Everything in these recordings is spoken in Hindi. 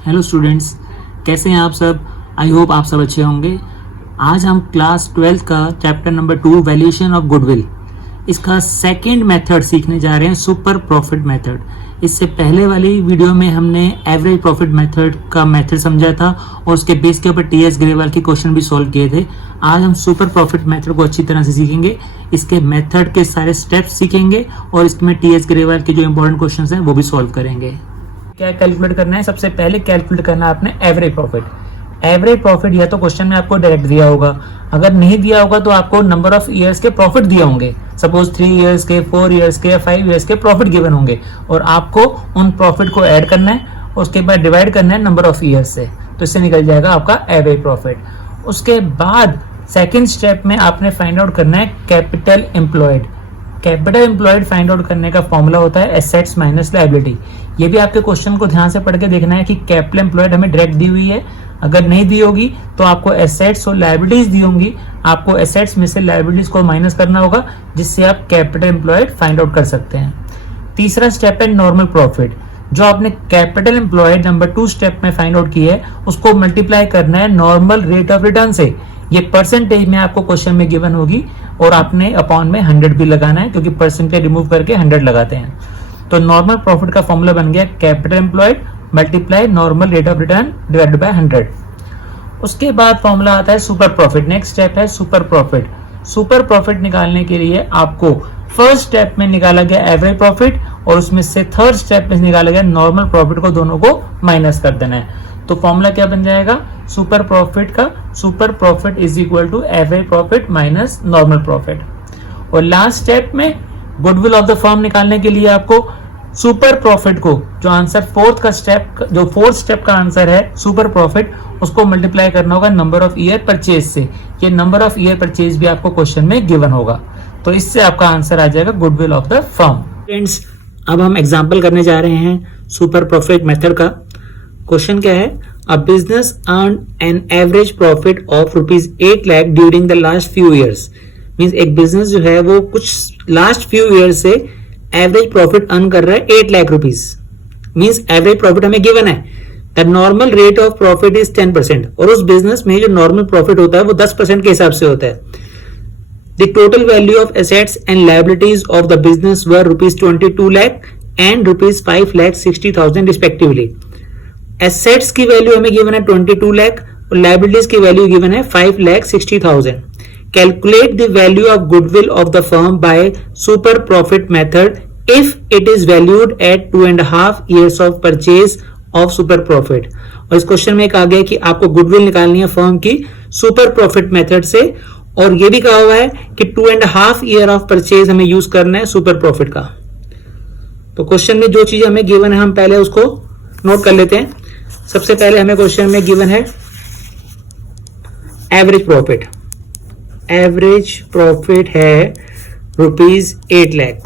हेलो स्टूडेंट्स, कैसे हैं आप सब। आई होप आप सब अच्छे होंगे। आज हम क्लास 12 का chapter number 2 valuation of goodwill, इसका सेकंड मेथड सीखने जा रहे हैं, सुपर प्रॉफिट मेथड। इससे पहले वाली वीडियो में हमने एवरेज प्रॉफिट मेथड का मेथड समझा था और उसके बेस के ऊपर टीएस ग्रेवाल के क्वेश्चन भी सॉल्व किए थे। आज हम सुपर प्रॉफिट मेथड को अच्छी तरह से सीखेंगे, इसके मेथड के सारे स्टेप्स सीखेंगे और इसमें टीएस ग्रेवाल के जो इंपॉर्टेंट क्वेश्चन हैं वो भी सॉल्व करेंगे। क्या कैलकुलेट करना है? सबसे पहले कैलकुलेट करना है आपने एवरेज प्रॉफिट। एवरेज प्रॉफिट या तो क्वेश्चन में आपको डायरेक्ट दिया होगा, अगर नहीं दिया होगा तो आपको नंबर ऑफ ईयर्स के प्रॉफिट दिए होंगे। सपोज 3 ईयर्स के, 4 ईयर्स के या 5 ईयर्स के प्रॉफिट गिवन होंगे और आपको उन प्रॉफिट को ऐड करना है, उसके बाद डिवाइड करना है नंबर ऑफ ईयर्स से, तो इससे निकल जाएगा आपका एवरेज प्रॉफिट। उसके बाद सेकेंड स्टेप में आपने फाइंड आउट करना है capital employed. Capital employed find out करने का फॉर्मूला होता है एसेट्स माइनस लायबिलिटी। ये भी आपके क्वेश्चन को ध्यान से पढ़ के देखना है कि कैपिटल एम्प्लॉयड हमें डायरेक्ट दी हुई है, अगर नहीं दी होगी तो आपको एसेट्स और लायबिलिटीज दी होंगी, आपको एसेट्स में से लायबिलिटीज को माइनस करना होगा, जिससे आप कैपिटल एम्प्लॉयड फाइंड आउट कर सकते हैं। तीसरा स्टेप है नॉर्मल प्रॉफिट। जो आपने कैपिटल एम्प्लॉयड नंबर 2 स्टेप में फाइंड आउट की है, उसको मल्टीप्लाई करना है नॉर्मल रेट ऑफ रिटर्न से। ये परसेंटेज में आपको क्वेश्चन में गिवन होगी और आपने अपॉन में 100 भी लगाना है, क्योंकि परसेंटेज रिमूव करके 100 लगाते हैं। तो नॉर्मल प्रॉफिट का फॉर्मूला बन गया capital employed multiply normal rate of return divided by 100। उसके बाद फॉर्मूला आता है सुपर प्रॉफिट। नेक्स्ट स्टेप है सुपर प्रॉफिट। सुपर प्रॉफिट निकालने के लिए आपको फर्स्ट स्टेप में निकाला गया एवरेज प्रॉफिट और उसमें से थर्ड स्टेप में निकाला गया नॉर्मल प्रॉफिट को, दोनों को माइनस कर देना है। तो फॉर्मूला क्या बन जाएगा सुपर प्रॉफिट का? Super profit is equal to average profit minus normal profit. और लास्ट स्टेप में गुडविल ऑफ द फर्म निकालने के लिए आपको सुपर प्रॉफिट को, जो आंसर फोर्थ स्टेप का आंसर है सुपर प्रॉफिट, उसको मल्टीप्लाई करना होगा नंबर ऑफ ईयर परचेज से। ये नंबर ऑफ ईयर परचेज भी आपको क्वेश्चन में गिवन होगा, तो इससे आपका आंसर आ जाएगा goodwill of the firm. Friends, अब हम एग्जांपल करने जा रहे हैं सुपर प्रॉफिट मेथड का। क्वेश्चन क्या है? A business earn an average profit of ₹8 lakh during the last few years. Means एक बिजनेस जो है वो कुछ लास्ट फ्यू ईयर्स से एवरेज प्रॉफिट अर्न कर रहा है 8 lakh rupees. Means average profit हमें गिवन है। The normal rate of profit is 10%, और उस बिजनेस में जो नॉर्मल प्रॉफिट होता है वो 10% के हिसाब से होता है। The total value of assets and liabilities of the business were ₹22 lakh and ₹5,60,000 respectively. Assets की वैल्यू हमें गिवन है 22 लाख और लायबिलिटीज की वैल्यू गिवन है 5,60,000। Calculate the value of goodwill of the firm by super profit method if it is valued eight 2.5 years of purchase of super profit. और इस क्वेश्चन में कहा गया कि आपको गुडविल निकालनी है फर्म की सुपर प्रॉफिट मेथड से, और ये भी कहा हुआ है कि 2.5 year ऑफ परचेज हमें यूज करना है सुपर प्रॉफिट का। तो क्वेश्चन में जो चीज हमें गिवन है हम पहले उसको नोट कर लेते हैं। सबसे पहले हमें क्वेश्चन में गिवन है एवरेज प्रॉफिट। एवरेज प्रॉफिट है ₹8 लाख।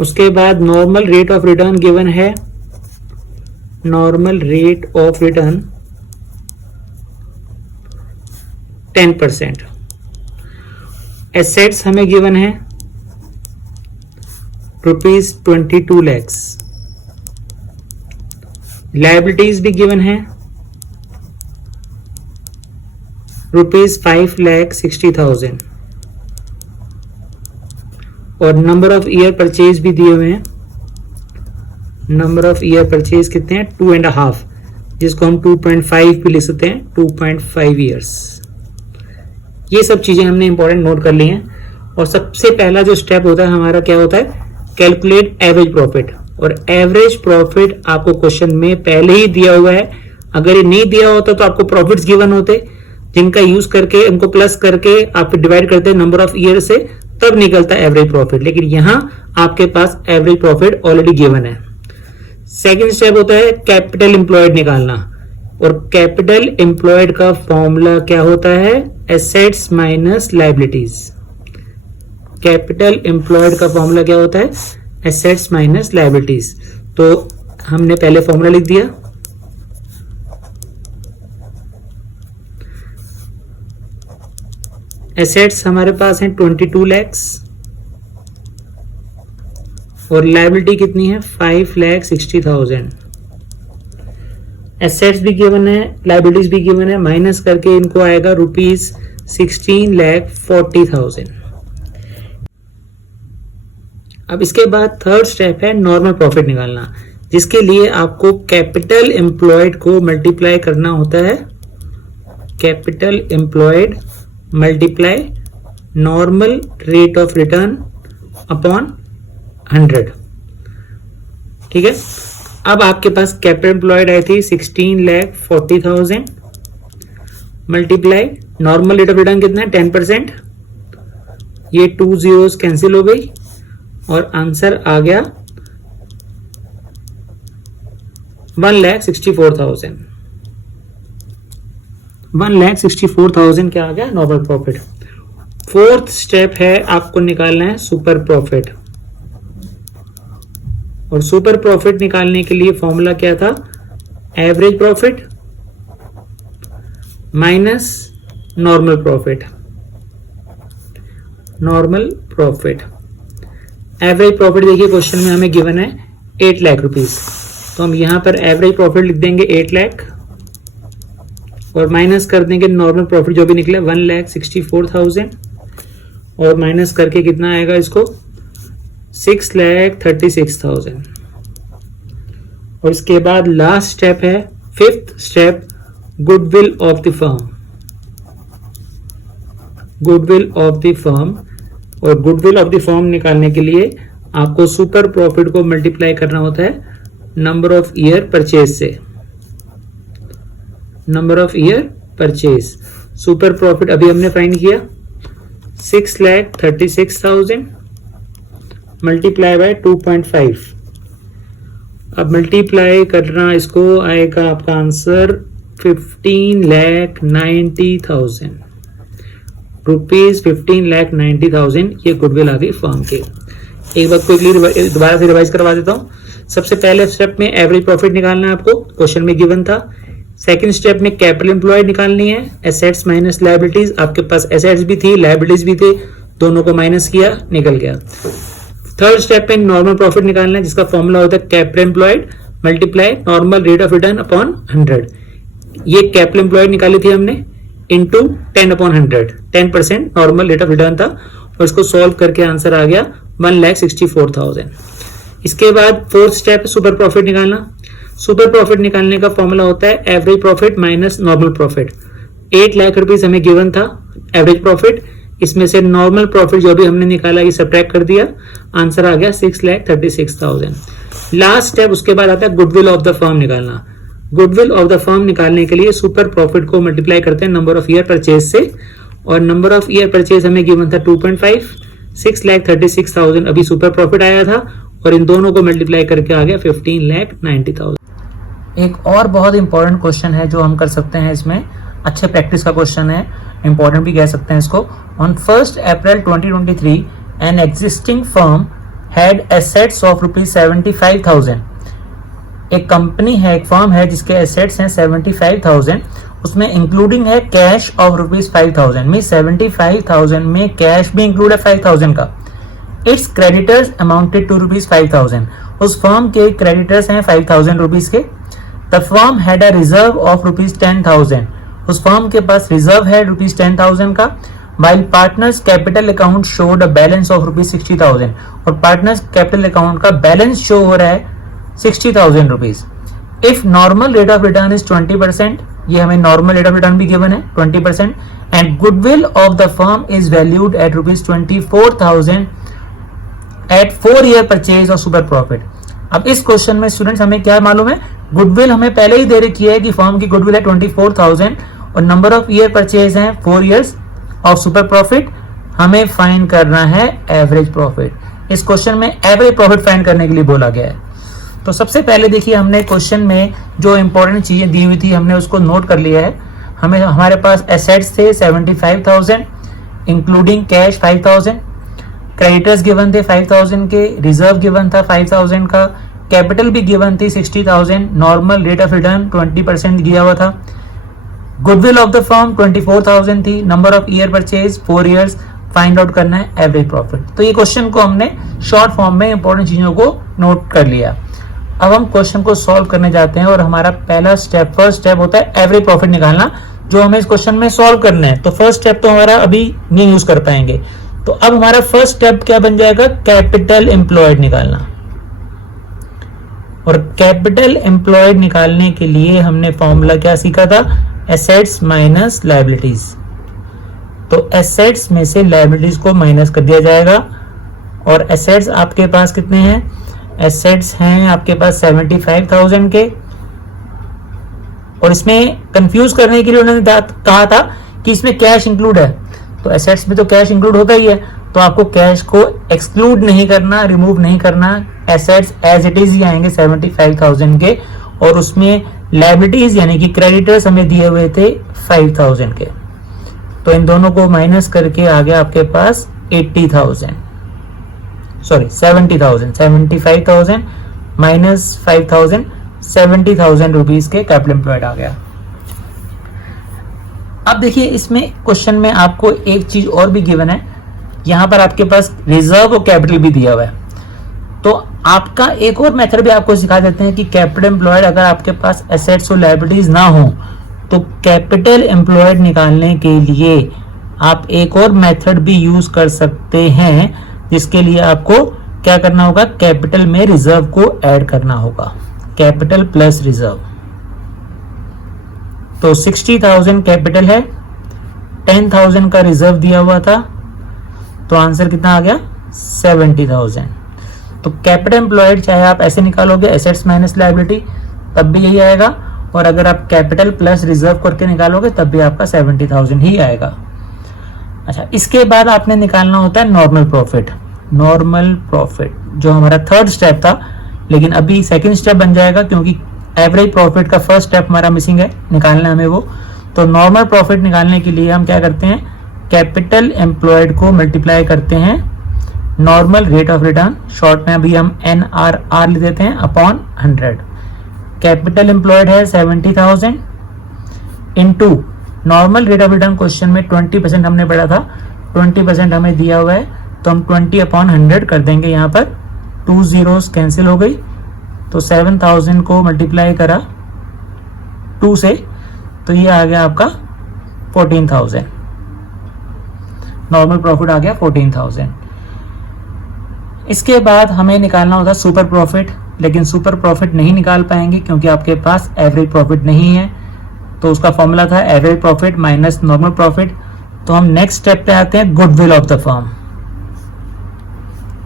उसके बाद normal rate of return given है, normal rate of return 10%। Assets हमें गिवन है ₹22 लाख। लायबिलिटीज भी गिवन है ₹5,60,000 और नंबर ऑफ ईयर परचेज भी दिए हुए हैं। नंबर ऑफ ईयर परचेज कितने हैं? 2.5, जिसको हम 2.5 भी लिख सकते हैं, 2.5 ईयर्स। ये सब चीजें हमने इंपॉर्टेंट नोट कर ली हैं। और सबसे पहला जो स्टेप होता है हमारा क्या होता है? Calculate average profit. और एवरेज प्रॉफिट आपको क्वेश्चन में पहले ही दिया हुआ है। अगर ये नहीं दिया होता तो आपको प्रॉफिट्स गिवन होते, जिनका यूज करके उनको प्लस करके आप डिवाइड करते हैं नंबर ऑफ ईयर से, तब निकलता है एवरेज प्रॉफिट। लेकिन यहां आपके पास एवरेज प्रॉफिट ऑलरेडी गिवन है। सेकंड स्टेप होता है कैपिटल एम्प्लॉयड निकालना, और कैपिटल एम्प्लॉयड का फॉर्मूला क्या होता है? Assets minus liabilities. Capital employed का फॉर्मूला क्या होता है? Assets minus liabilities. तो हमने पहले फॉर्मूला लिख दिया। एसेट्स हमारे पास हैं 22 लाख और लायबिलिटी कितनी है 5,60,000। एसेट्स भी गिवन है, लाइबिलिटीज भी गिवन है, माइनस करके इनको आएगा ₹16,40,000। अब इसके बाद थर्ड स्टेप है नॉर्मल प्रॉफिट निकालना, जिसके लिए आपको कैपिटल एम्प्लॉयड को मल्टीप्लाई करना होता है, capital employed multiply normal rate of return upon 100। ठीक है, अब आपके पास कैपिटल एम्प्लॉयड आई थी 16,40,000 multiply normal rate of return कितना है 10%, ये 2 zeros कैंसिल हो गई और आंसर आ गया 1,64,000। 1,64,000 क्या आ गया नॉर्मल प्रॉफिट। फोर्थ स्टेप है आपको निकालना है सुपर प्रॉफिट, और सुपर प्रॉफिट निकालने के लिए फॉर्मूला क्या था, average profit minus normal profit. Normal profit, average profit देखिए क्वेश्चन में हमें गिवन है 8 लाख रुपीज, तो हम यहां पर एवरेज प्रॉफिट लिख देंगे 8 लाख और माइनस कर देंगे नॉर्मल प्रॉफिट जो भी निकले 1,64,000 और माइनस करके कितना आएगा इसको 6,36,000। और इसके बाद लास्ट स्टेप है fifth step, goodwill of the firm. Goodwill of the firm, और गुडविल ऑफ द फर्म निकालने के लिए आपको सुपर प्रॉफिट को मल्टीप्लाई करना होता है नंबर ऑफ ईयर परचेज से। Number of year purchase, super profit अभी हमने फाइंड किया 6,36,000 मल्टीप्लाई बाय 2.5। अब मल्टीप्लाई करना इसको आएगा आपका आंसर 15,90,000 रुपीज। 15,90,000 ये गुडविल आ गई फर्म के। एक बार क्विकली दोबारा से रिवाइज करवा देता हूं। सबसे पहले स्टेप में एवरेज प्रॉफिट निकालना है आपको, क्वेश्चन में गिवन था। सेकंड स्टेप में कैपिटल एम्प्लॉयड निकालनी है, एसेट्स माइनस लायबिलिटीज। आपके पास एसेट्स भी थी लायबिलिटीज भी थे, दोनों को माइनस किया निकल गया। थर्ड स्टेप में नॉर्मल प्रॉफिट निकालना है, जिसका फॉर्मूला होता है capital employed multiply normal rate of return upon 100। ये कैपिटल एम्प्लॉयड निकाली थी हमने into 10/100, 10% normal rate of return था, और इसको सॉल्व करके आंसर आ गया 1,64,000। इसके बाद फोर्थ स्टेप सुपर प्रॉफिट निकालना। सुपर प्रॉफिट निकालने का फॉर्मूला होता है average profit minus normal profit. 8 lakh rupees हमें गिवन था एवरेज प्रॉफिट, इसमें से नॉर्मल प्रॉफिट जो भी हमने निकाला ये सब्ट्रैक्ट कर दिया, आंसर आ गया 6,36,000। लास्ट स्टेप उसके बाद आता है गुडविल ऑफ द फर्म निकालना। गुडविल ऑफ द फर्म निकालने के लिए सुपर प्रॉफिट को मल्टीप्लाई करते हैं नंबर ऑफ ईयर परचेज से, और नंबर ऑफ ईयर परचेज हमें गिवन था 2.5, 6,36,000 अभी सुपर प्रॉफिट आया था, और इन दोनों को मल्टीप्लाई करके आ गया 15,90,000। एक और बहुत इंपॉर्टेंट क्वेश्चन है जो हम कर सकते हैं इसमें, अच्छे प्रैक्टिस का क्वेश्चन है, इंपॉर्टेंट भी कह सकते हैं इसको। On 1 April 2023 an existing firm had assets of ₹75,000। एक कंपनी है, एक फर्म है जिसके एसेट्स हैं 75,000, उसमें इंक्लूडिंग है कैश ऑफ ₹5,000। मीन 75,000 में कैश भी इंक्लूड है 5,000 का। Its creditors amounted to ₹5,000। उस फर्म के क्रेडिटर्स हैं 5,000 रुपीज के। The firm had a reserve of ₹10,000। उस फर्म के पास रिजर्व है ₹10,000 का। While partners capital account showed a balance of ₹60,000, और पार्टनर्स कैपिटल अकाउंट का बैलेंस शो हो रहा है 60,000 rupees. If normal rate of return is 20%, ये हमें नॉर्मल रेट ऑफ रिटर्न भी गिवन है 20%, and goodwill of the firm is valued at ₹24,000 at 4 year purchase और सुपर प्रॉफिट। अब इस क्वेश्चन में स्टूडेंट्स हमें क्या मालूम है, गुडविल हमें पहले ही दे रखी है कि फर्म की गुडविल है 24,000 और नंबर ऑफ ईयर परचेज है 4 ईयर्स, और सुपर प्रॉफिट हमें फाइंड करना है एवरेज प्रॉफिट। इस क्वेश्चन में एवरेज प्रॉफिट फाइंड करने के लिए बोला गया है। तो सबसे पहले देखिए हमने क्वेश्चन में जो इंपॉर्टेंट चीजें दी हुई थी हमने उसको नोट कर लिया है। हमें हमारे पास एसेट्स थे 75,000 इंक्लूडिंग कैश 5,000, क्रेडिटर्स गिवन थे 5,000 के, रिजर्व गिवन था 5,000 का, कैपिटल भी गिवन थी 60,000, नॉर्मल रेट ऑफ रिटर्न 20% दिया हुआ था, गुडविल ऑफ द फर्म 24,000 थी, number of year purchase 4 years, find out करना है एवरेज प्रॉफिट। तो ये क्वेश्चन को हमने शॉर्ट फॉर्म में इंपॉर्टेंट चीजों को नोट कर लिया। अब हम क्वेश्चन को सॉल्व करने जाते हैं और हमारा पहला स्टेप, फर्स्ट स्टेप होता है एवरेज प्रॉफिट निकालना, जो हमें इस क्वेश्चन में सॉल्व करना है। तो फर्स्ट स्टेप तो हमारा अभी नहीं यूज कर पाएंगे। तो अब हमारा फर्स्ट स्टेप क्या बन जाएगा, कैपिटल एम्प्लॉयड निकालना। और कैपिटल एम्प्लॉयड निकालने के लिए हमने फॉर्मूला क्या सीखा था, एसेट्स माइनस लायबिलिटीज। तो एसेट्स में से लायबिलिटीज को माइनस कर दिया जाएगा। और एसेट्स आपके पास कितने हैं, एसेट्स हैं आपके पास 75,000 के। और इसमें कंफ्यूज करने के लिए उन्होंने कहा था कि इसमें कैश इंक्लूड है। तो एसेट्स में तो कैश इंक्लूड होता ही है, तो आपको कैश को एक्सक्लूड नहीं करना, रिमूव नहीं करना, एसेट्स एज इट इज ही आएंगे 75,000 के। और उसमें लायबिलिटीज यानी कि क्रेडिटर्स हमें दिए हुए थे 5,000 के। तो इन दोनों को माइनस करके आ गया आपके पास 80,000, सॉरी 70,000, 75,000 माइनस 5,000, 70,000 रुपीज के कैपिटल एम्प्लॉयड आ गया। अब देखिए इसमें क्वेश्चन में आपको एक चीज और भी गिवन है, यहां पर आपके पास रिजर्व और कैपिटल भी दिया हुआ है। तो आपका एक और मेथड भी आपको सिखा देते हैं कि कैपिटल एम्प्लॉयड अगर आपके पास एसेट्स और लायबिलिटीज ना हो तो कैपिटल एम्प्लॉयड निकालने के लिए आप एक और मेथड भी यूज कर सकते हैं, जिसके लिए आपको क्या करना होगा, कैपिटल में रिजर्व को ऐड करना होगा, कैपिटल प्लस रिजर्व। तो 60,000 कैपिटल है, 10,000 का रिजर्व दिया हुआ था, तो आंसर कितना आ गया 70,000। तो कैपिटल एम्प्लॉयड चाहे आप ऐसे निकालोगे एसेट्स माइनस लायबिलिटी तब भी यही आएगा, और अगर आप कैपिटल प्लस रिजर्व करके निकालोगे तब भी आपका 70,000 ही आएगा। अच्छा, इसके बाद आपने निकालना होता है नॉर्मल प्रॉफिट। नॉर्मल प्रॉफिट जो हमारा थर्ड स्टेप था, लेकिन अभी सेकंड स्टेप बन जाएगा क्योंकि एवरेज प्रॉफिट का फर्स्ट स्टेप हमारा मिसिंग है, निकालना हमें वो। तो नॉर्मल प्रॉफिट निकालने के लिए हम क्या करते हैं, कैपिटल एम्प्लॉयड को मल्टीप्लाई करते हैं normal rate of return, short में अभी हम NRR लिख देते हैं, अपॉन 100। कैपिटल एम्प्लॉयड है 70,000 into normal rate of return, question में 20% हमने पढ़ा था, 20% हमें दिया हुआ है, तो हम 20/100 कर देंगे। यहाँ पर 2 zeros कैंसिल हो गई, तो 7,000 को मल्टीप्लाई करा 2 से, तो ये आ गया आपका 14,000। नॉर्मल प्रॉफिट आ गया 14,000। इसके बाद हमें निकालना होता है सुपर प्रॉफिट, लेकिन सुपर प्रॉफिट नहीं निकाल पाएंगे क्योंकि आपके पास एवरेज प्रॉफिट नहीं है। तो उसका फॉर्मूला था average profit minus normal profit. तो हम नेक्स्ट स्टेप पे आते हैं, गुडविल ऑफ द फर्म।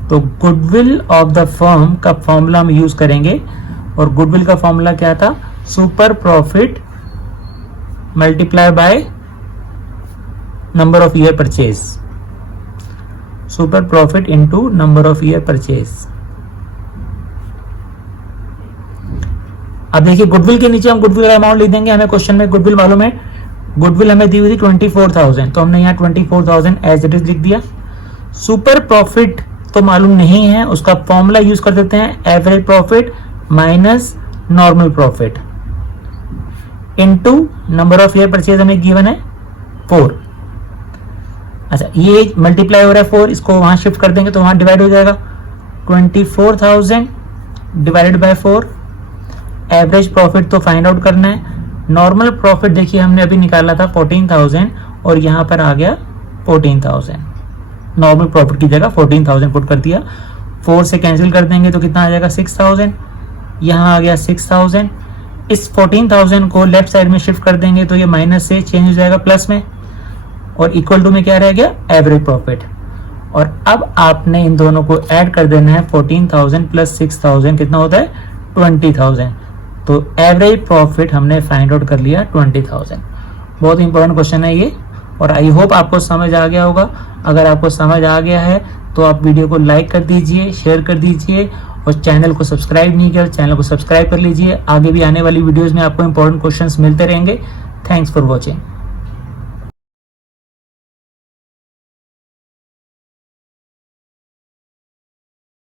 तो गुडविल ऑफ द फर्म का फॉर्मूला हम यूज करेंगे, और गुडविल का फॉर्मूला क्या था, super profit multiply by number of year purchase, super profit into number of year purchase. अब देखिए गुडविल के नीचे हम गुडविल का अमाउंट लिख देंगे, हमें क्वेश्चन में गुडविल मालूम है, गुडविल हमें दी हुई थी 24,000, तो हमने यहाँ 24,000 एज इट इज लिख दिया। सुपर प्रॉफिट तो मालूम नहीं है, उसका फॉर्मूला यूज कर देते हैं, average profit minus normal profit into number of year purchase हमें गिवन है 4। अच्छा, ये मल्टीप्लाई हो रहा है 4, इसको वहां शिफ्ट कर देंगे तो वहां डिवाइड हो जाएगा, 24,000 डिवाइडेड बाय 4। एवरेज प्रॉफिट तो फाइंड आउट करना है। नॉर्मल प्रॉफिट देखिए हमने अभी निकाला था 14,000 और यहाँ पर आ गया 14,000। नॉर्मल प्रॉफिट की जगह 14,000 पुट कर दिया, 4 से कैंसिल कर देंगे तो कितना आ जाएगा 6,000। यहाँ आ गया 6,000। इस 14,000 को लेफ्ट साइड में शिफ्ट कर देंगे तो ये माइनस से चेंज हो जाएगा प्लस में, और इक्वल टू में क्या रह गया, एवरेज प्रॉफिट। और अब आपने इन दोनों को ऐड कर देना है, 14,000 प्लस 6,000 कितना होता है 20,000। तो एवरेज प्रॉफिट हमने फाइंड आउट कर लिया 20,000। बहुत इंपॉर्टेंट क्वेश्चन है ये, और आई होप आपको समझ आ गया होगा। अगर आपको समझ आ गया है तो आप वीडियो को लाइक कर दीजिए, शेयर कर दीजिए, और चैनल को सब्सक्राइब नहीं किया चैनल को सब्सक्राइब कर लीजिए। आगे भी आने वाली वीडियोस में आपको इंपॉर्टेंट क्वेश्चंस मिलते रहेंगे। Thanks for watching.